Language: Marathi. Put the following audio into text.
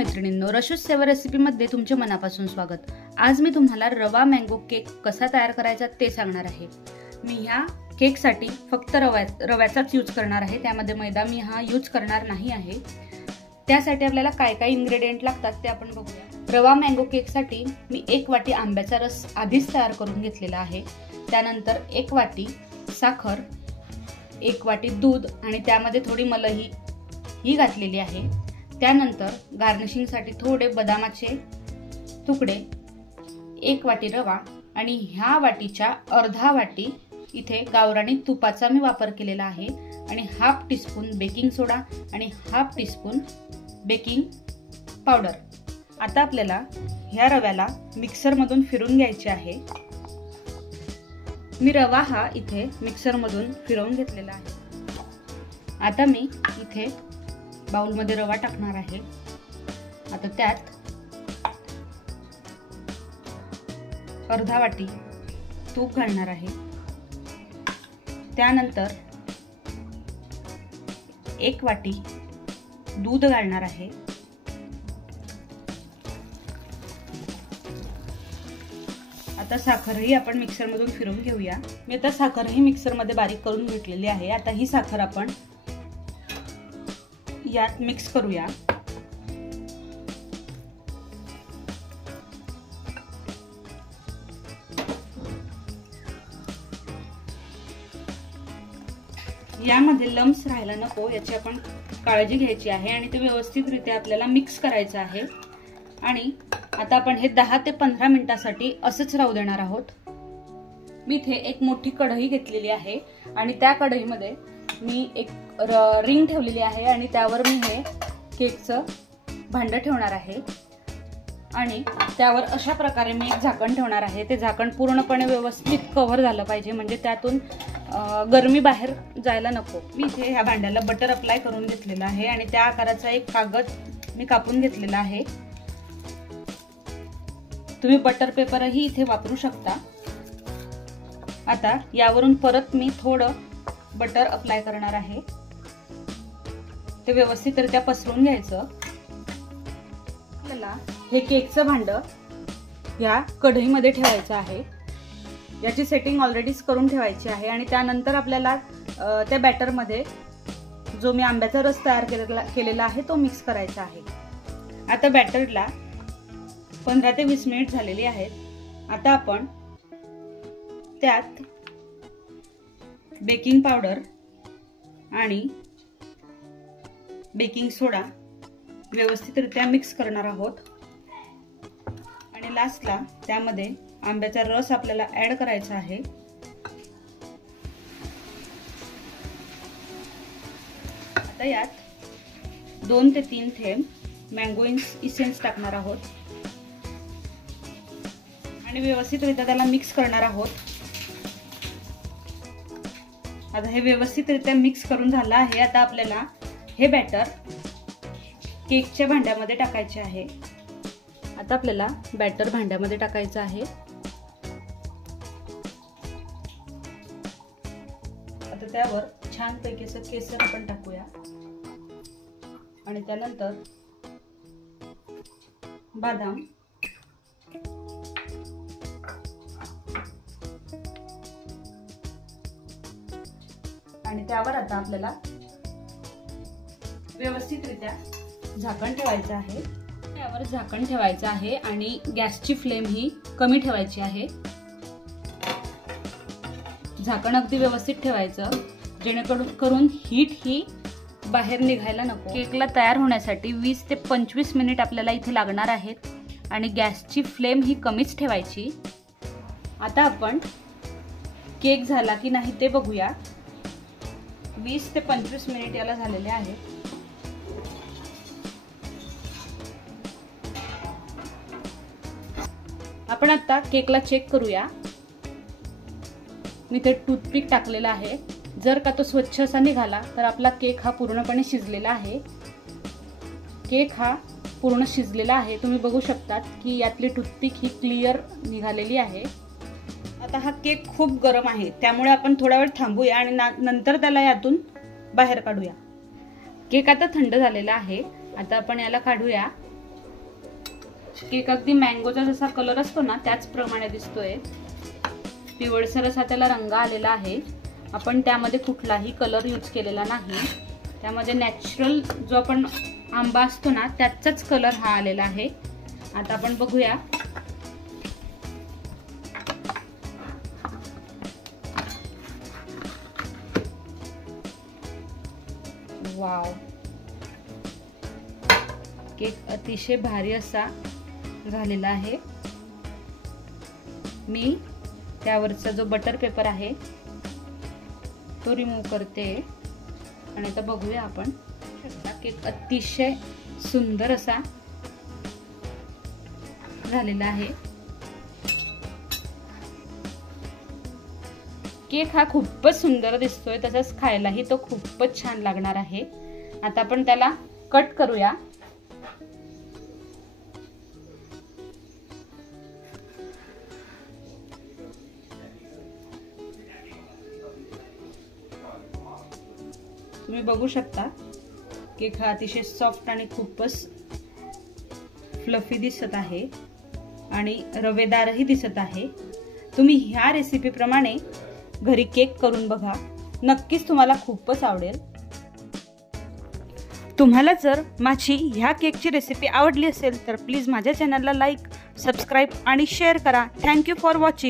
मैत्रिणींनो, रशूस सेवा रेसिपीमध्ये तुमचे मनापासून स्वागत। आज मी तुम्हाला रवा मँगो केक कसा तयार करायचा ते सांगणार आहे। मी ह्या केकसाठी फक्त रव्याचाच यूज करणार आहे, त्यामध्ये मैदा मी यूज करणार नाही आहे। त्यासाठी आपल्याला काय काय इन्ग्रेडियंट लागतात ते आपण बघूया। रवा मँगो केकसाठी मी 1 वाटी आंब्याचा रस आधीच तयार करून घेतलेला आहे। त्यानंतर 1 वाटी साखर, 1 वाटी दूध आणि त्यामध्ये थोडी मलई ही घातलेली आहे। त्यानंतर गार्निशिंगसाठी थोडे बदामाचे तुकडे, 1 वाटी रवा आणि ह्या वाटीच्या अर्धा वाटी इथे गावरानी तुपाचा मी वापर केलेला आहे आणि हाफ टीस्पून बेकिंग सोडा आणि हाफ टीस्पून बेकिंग पावडर। आता आपल्याला ह्या रव्याला मिक्सर मधून फिरून घ्यायचे आहे। मी रवा हा इथे मिक्सर मधून फिरवून घेतलेला आहे। आता मी इथे बाउल मध्ये रवा टाकणार आहे। आता त्यात अर्धा वाटी तूप घालणार आहे। त्यानंतर 1 वाटी दूध घालणार आहे। आता साखरही आपण मिक्सर मधून फिरवून घेऊया। मी आता साखरही मिक्सर मध्ये बारीक करून घेतलेली आहे। आता ही साखर आपण यात मिक्स करूया। यामध्ये लम्स राहायला नको याची आपण काळजी घ्यायची आहे आणि ते व्यवस्थितरित्या आपल्याला मिक्स करायचं आहे। आणि आता आपण हे 10 ते 15 मिनिटांसाठी असंच राहू देणार आहोत। मी इथे एक मोठी कढई घेतलेली आहे आणि त्या कढईमध्ये मी एक रिंग ठेवलेली आहे आणि त्यावर मी हे केकचं भांडं ठेवणार आहे आणि त्यावर अशा प्रकारे मी एक झाकण ठेवणार आहे। ते झाकण पूर्णपणे व्यवस्थित कव्हर झालं पाहिजे, म्हणजे त्यातून गरमी बाहेर जायला नको। मी इथे ह्या भांड्याला बटर अप्लाय करून घेतलेला आहे आणि त्या आकाराचा एक कागद मी कापून घेतलेला आहे। तुम्ही बटर पेपरही इथे वापरू शकता। आता यावरून परत मी थोडं बटर अप्लाय करणार आहे। ते व्यवस्थितरित्या पसरवून घ्यायचं। आपल्याला हे केकचं भांडं या कढईमध्ये ठेवायचं आहे। याची सेटिंग ऑलरेडीच करून ठेवायची आहे आणि त्यानंतर आपल्याला त्या बॅटरमध्ये जो मी आंब्याचा रस तयार केलेला आहे तो मिक्स करायचा आहे। आता बॅटरला 15 ते 20 मिनिट झालेली आहेत। आता आपण त्यात बेकिंग पावडर आणि बेकिंग सोडा व्यवस्थितरित्या मिक्स करणार आहोत आणि लास्टला त्यामध्ये आंब्याचा रस आपल्याला ऍड करायचा आहे। आता यात 2 ते 3 थेंब मँगो इसेन्स टाकणार आहोत आणि व्यवस्थितरित्या त्याला मिक्स करणार आहोत। आता हे व्यवस्थितरित्या मिक्स करून झालं आहे। आता आपल्याला हे बॅटर केकच्या भांड्यामध्ये टाकायचे आहे। आता आपल्याला बॅटर भांड्यामध्ये टाकायचं आहे। आता त्यावर छान पैकी असं केसर आपण टाकूया आणि त्यानंतर बदाम आणि त्यावर आता आपल्याला व्यवस्थितरित्या झाकण ठेवायचं आहे। त्यावर झाकण ठेवायचं आहे आणि गॅसची फ्लेम ही कमी ठेवायची आहे। झाकण अगदी व्यवस्थित ठेवायचं, जेणेकरून हीट ही बाहेर निघायला नको। केकला तयार होण्यासाठी 20 ते 25 मिनिट आपल्याला इथे लागणार आहेत आणि गॅसची फ्लेम ही कमीच ठेवायची। आता आपण केक झाला की नाही ते बघूया। 20 ते 25 मिनिट याला झालेले आहेत। आपण आता केकला चेक करूया। मी ते टूथपिक टाकलेला आहे। जर का तो स्वच्छ असा निघाला तर आपला केक हा पूर्णपणे शिजलेला आहे। केक हा पूर्ण शिजलेला आहे। तुम्ही बघू शकतात की यातली टूथपिक ही क्लिअर निघालेली आहे। आता हा केक खूप गरम आहे, त्यामुळे आपण थोडा वेळ थांबूया आणि नंतर त्याला यातून बाहेर काढूया। केक आता थंड झालेला आहे। आता आपण याला काढूया केक अगदी मँगोचा जसा कलर असतो ना त्याचप्रमाणे दिसतोय। पिवळसर असा त्याला रंग आलेला आहे। आपण त्यामध्ये कुठलाही कलर यूज केलेला नाही, त्यामध्ये नॅचरल जो आपण आंबा असतो ना त्याचाच कलर हा आलेला आहे। आता आपण बघूया वाव, केक अतिशय भारी असा झालेला आहे। मी त्यावरचा जो बटर पेपर आहे तो रिमूव्ह करते आणि आता बघूया आपण। केक अतिशय सुंदर असा झालेला आहे। केक हा खूपच सुंदर दिसतोय, तसंच खायलाही तो खूपच छान लागणार आहे। आता आपण त्याला कट करूया। तुम्ही बघू शकता केक हा अतिशय सॉफ्ट आणि खूपच फ्लफी दिसत आहे आणि रवेदारही दिसत आहे। तुम्ही ह्या रेसिपी प्रमाणे घरी केक करून बघा, नक्कीच तुम्हाला खूपच आवडेल। तुम्हाला जर माझी ह्या केकची रेसिपी आवडली असेल तर प्लीज माझ्या चॅनलला लाईक, सबस्क्राईब आणि शेअर करा। Thank you for watching.